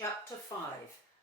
Chapter 5.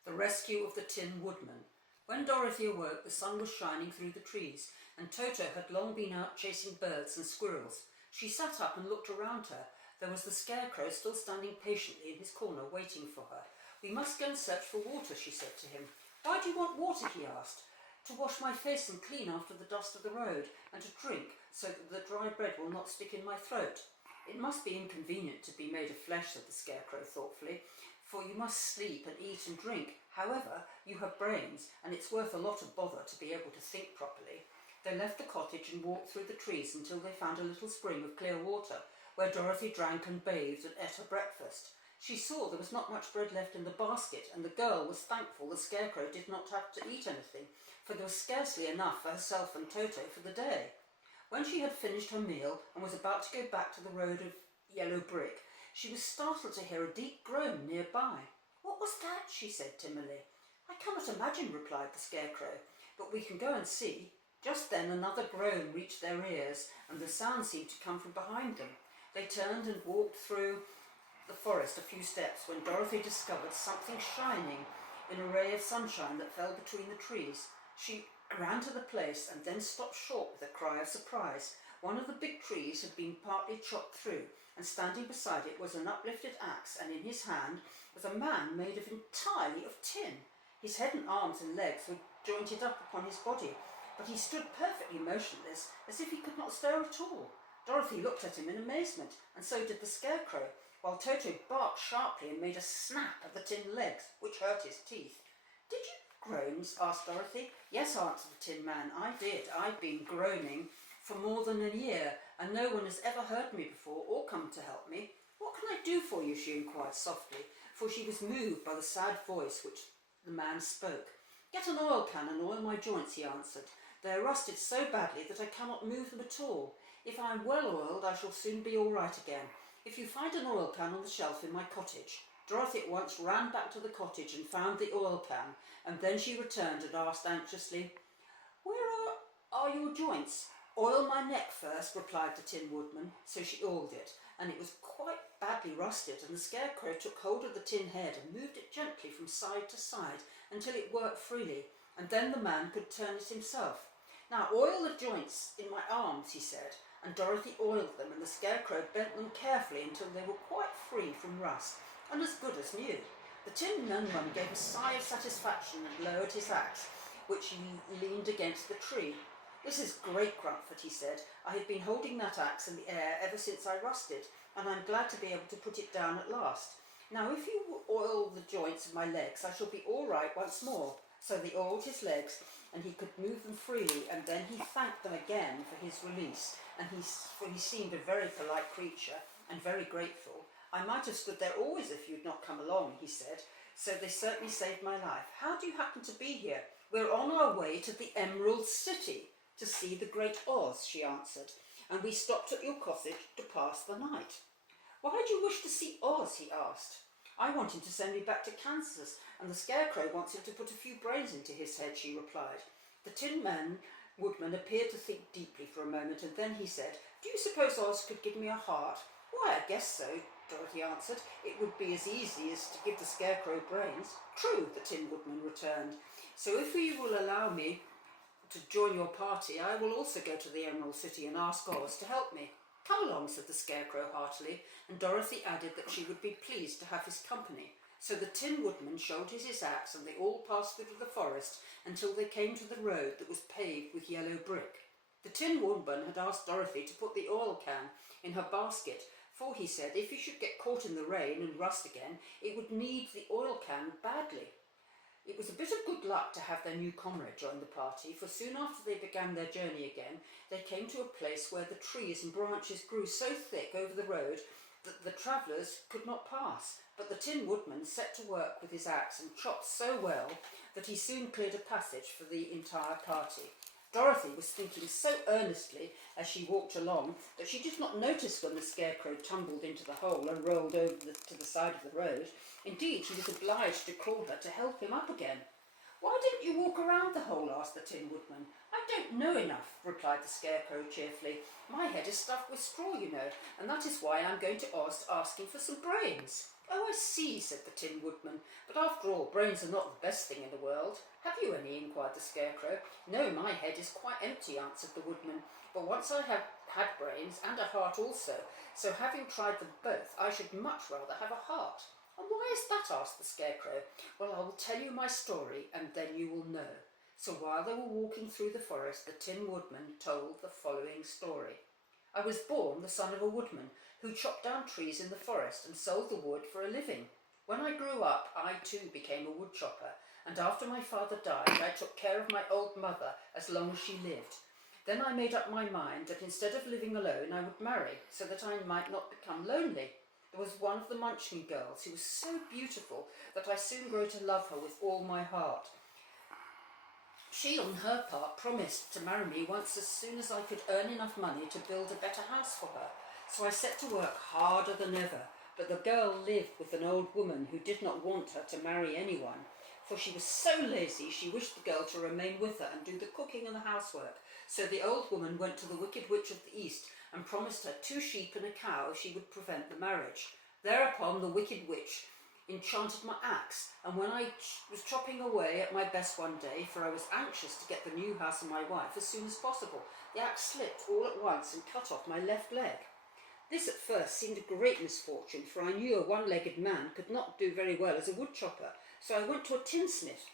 The Rescue of the Tin Woodman. When Dorothy awoke, the sun was shining through the trees, and Toto had long been out chasing birds and squirrels. She sat up and looked around her. There was the Scarecrow still standing patiently in his corner, waiting for her. "We must go and search for water," she said to him. "Why do you want water?" he asked. "To wash my face and clean after the dust of the road, and to drink so that the dry bread will not stick in my throat." "It must be inconvenient to be made of flesh," said the Scarecrow thoughtfully, "for you must sleep and eat and drink. However, you have brains, and it's worth a lot of bother to be able to think properly." They left the cottage and walked through the trees until they found a little spring of clear water, where Dorothy drank and bathed and ate her breakfast. She saw there was not much bread left in the basket, and the girl was thankful the Scarecrow did not have to eat anything, for there was scarcely enough for herself and Toto for the day. When she had finished her meal and was about to go back to the road of yellow brick, she was startled to hear a deep groan nearby. "What was that?" she said timidly. "I cannot imagine," replied the Scarecrow, "but we can go and see." Just then another groan reached their ears, and the sound seemed to come from behind them. They turned and walked through the forest a few steps when Dorothy discovered something shining in a ray of sunshine that fell between the trees. She ran to the place and then stopped short with a cry of surprise. One of the big trees had been partly chopped through, and standing beside it was an uplifted axe, and in his hand was a man made of entirely of tin. His head and arms and legs were jointed up upon his body, but he stood perfectly motionless, as if he could not stir at all. Dorothy looked at him in amazement, and so did the Scarecrow, while Toto barked sharply and made a snap at the tin legs, which hurt his teeth. "Did you groan?" asked Dorothy. "Yes," answered the Tin Man, "I did. I've been groaning for more than a year, and no one has ever heard me before or come to help me. What can I do for you?" she inquired softly, for she was moved by the sad voice which the man spoke. "Get an oil can and oil my joints," he answered. "They are rusted so badly that I cannot move them at all. If I am well oiled, I shall soon be all right again. If you find an oil can on the shelf in my cottage." Dorothy at once ran back to the cottage and found the oil can, and then she returned and asked anxiously, "Where are your joints?" "Oil my neck first," replied the Tin Woodman. So she oiled it, and it was quite badly rusted, and the Scarecrow took hold of the tin head and moved it gently from side to side until it worked freely, and then the man could turn it himself. "Now oil the joints in my arms," he said, and Dorothy oiled them, and the Scarecrow bent them carefully until they were quite free from rust and as good as new. The Tin Man gave a sigh of satisfaction and lowered his axe, which he leaned against the tree. "This is great comfort," he said. "I have been holding that axe in the air ever since I rusted, and I'm glad to be able to put it down at last. Now if you will oil the joints of my legs, I shall be all right once more." So they oiled his legs, and he could move them freely, and then he thanked them again for his release, and for he seemed a very polite creature and very grateful. "I might have stood there always if you'd not come along," he said, "so they certainly saved my life. How do you happen to be here?" "We're on our way to the Emerald City to see the Great Oz," she answered, "and we stopped at your cottage to pass the night." "Why do you wish to see Oz?" he asked. "I want him to send me back to Kansas, and the Scarecrow wants him to put a few brains into his head," she replied. The Tin Woodman appeared to think deeply for a moment, and then he said, "Do you suppose Oz could give me a heart?" "Why, I guess so," Dorothy answered. "It would be as easy as to give the Scarecrow brains." "True," the Tin Woodman returned. "So if you will allow me to join your party, I will also go to the Emerald City and ask Oz to help me." "Come along," said the Scarecrow heartily, and Dorothy added that she would be pleased to have his company. So the Tin Woodman shouldered his axe, and they all passed through the forest until they came to the road that was paved with yellow brick. The Tin Woodman had asked Dorothy to put the oil can in her basket, for he said if he should get caught in the rain and rust again, it would need the oil can badly. It was a bit of good luck to have their new comrade join the party, for soon after they began their journey again, they came to a place where the trees and branches grew so thick over the road that the travellers could not pass. But the Tin Woodman set to work with his axe and chopped so well that he soon cleared a passage for the entire party. Dorothy was thinking so earnestly as she walked along that she did not notice when the Scarecrow tumbled into the hole and rolled over to the side of the road. Indeed, she was obliged to call her to help him up again. "Why didn't you walk around the hole?" asked the Tin Woodman. "I don't know enough," replied the Scarecrow cheerfully. "My head is stuffed with straw, you know, and that is why I'm going to Oz asking for some brains." "Oh, I see," said the Tin Woodman, "but after all, brains are not the best thing in the world." "Have you any?" inquired the Scarecrow. "No, my head is quite empty," answered the Woodman, "but once I have had brains and a heart also, so having tried them both, I should much rather have a heart." "And why is that?" asked the Scarecrow. "Well, I will tell you my story, and then you will know." So while they were walking through the forest, the Tin Woodman told the following story. "I was born the son of a woodman who chopped down trees in the forest and sold the wood for a living. When I grew up, I too became a wood chopper, and after my father died, I took care of my old mother as long as she lived. Then I made up my mind that instead of living alone, I would marry, so that I might not become lonely. There was one of the Munchkin girls who was so beautiful that I soon grew to love her with all my heart. She, on her part, promised to marry me once as soon as I could earn enough money to build a better house for her. So I set to work harder than ever, but the girl lived with an old woman who did not want her to marry anyone, for she was so lazy she wished the girl to remain with her and do the cooking and the housework. So the old woman went to the Wicked Witch of the East and promised her 2 sheep and a cow if she would prevent the marriage. Thereupon the Wicked Witch enchanted my axe, and when I was chopping away at my best one day, for I was anxious to get the new house and my wife as soon as possible, the axe slipped all at once and cut off my left leg. This at first seemed a great misfortune, for I knew a one-legged man could not do very well as a wood chopper, so I went to a tinsmith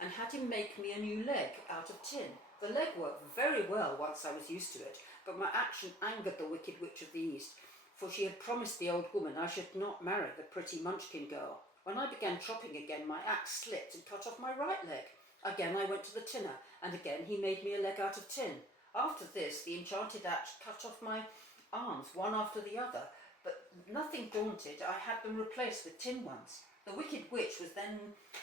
and had him make me a new leg out of tin. The leg worked very well once I was used to it, but my action angered the Wicked Witch of the East, for she had promised the old woman I should not marry the pretty Munchkin girl. When I began chopping again, my axe slipped and cut off my right leg. Again I went to the tinner, and again he made me a leg out of tin. After this, the enchanted axe cut off my arms one after the other, but nothing daunted, I had them replaced with tin ones. The Wicked Witch was then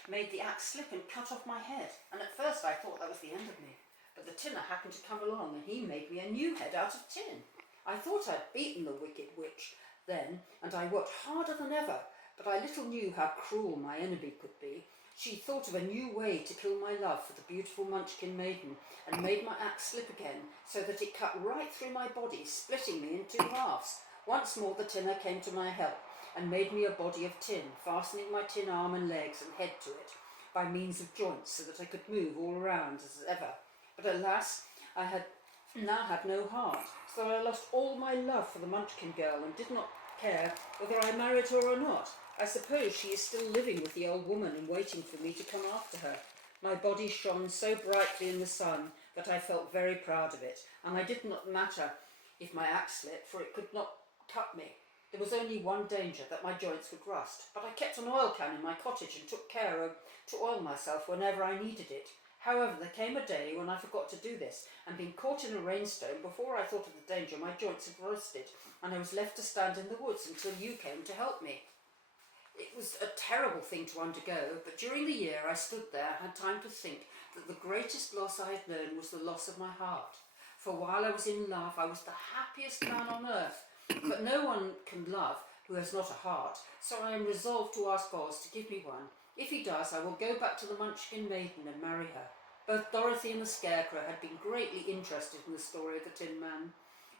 made the axe slip and cut off my head, and at first I thought that was the end of me. But the tinner happened to come along, and he made me a new head out of tin. I thought I'd beaten the Wicked Witch then, and I worked harder than ever, but I little knew how cruel my enemy could be. She thought of a new way to kill my love for the beautiful Munchkin maiden, and made my axe slip again, so that it cut right through my body, splitting me in 2 halves. Once more the tinner came to my help, and made me a body of tin, fastening my tin arm and legs and head to it, by means of joints, so that I could move all around as ever. But alas, I now had no heart, so I lost all my love for the Munchkin girl, and did not care whether I married her or not. I suppose she is still living with the old woman and waiting for me to come after her. My body shone so brightly in the sun that I felt very proud of it, and I did not matter if my axe slipped, for it could not cut me. There was only one danger, that my joints would rust, but I kept an oil can in my cottage and took care to oil myself whenever I needed it. However, there came a day when I forgot to do this, and being caught in a rainstorm, before I thought of the danger, my joints had rusted, and I was left to stand in the woods until you came to help me. It was a terrible thing to undergo, but during the year I stood there and had time to think that the greatest loss I had known was the loss of my heart. For while I was in love, I was the happiest man on earth, but no one can love who has not a heart, so I am resolved to ask Oz to give me one. If he does, I will go back to the Munchkin maiden and marry her. Both Dorothy and the Scarecrow had been greatly interested in the story of the Tin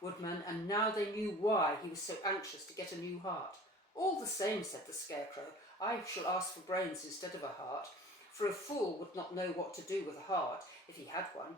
Woodman, and now they knew why he was so anxious to get a new heart. "All the same," said the Scarecrow, "I shall ask for brains instead of a heart, for a fool would not know what to do with a heart if he had one."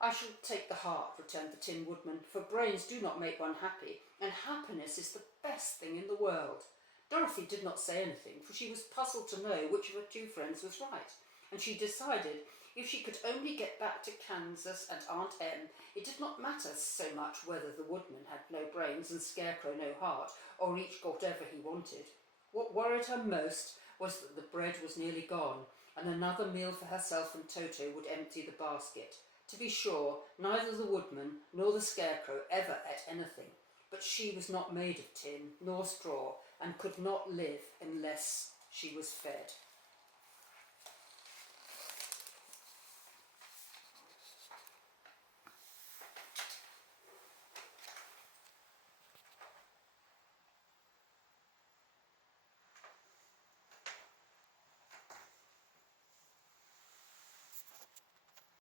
"I shall take the heart," returned the Tin Woodman, "for brains do not make one happy, and happiness is the best thing in the world." Dorothy did not say anything, for she was puzzled to know which of her 2 friends was right, and she decided if she could only get back to Kansas and Aunt Em, it did not matter so much whether the Woodman had no brains and Scarecrow no heart, or each got whatever he wanted. What worried her most was that the bread was nearly gone, and another meal for herself and Toto would empty the basket. To be sure, neither the Woodman nor the Scarecrow ever ate anything, but she was not made of tin nor straw, and could not live unless she was fed.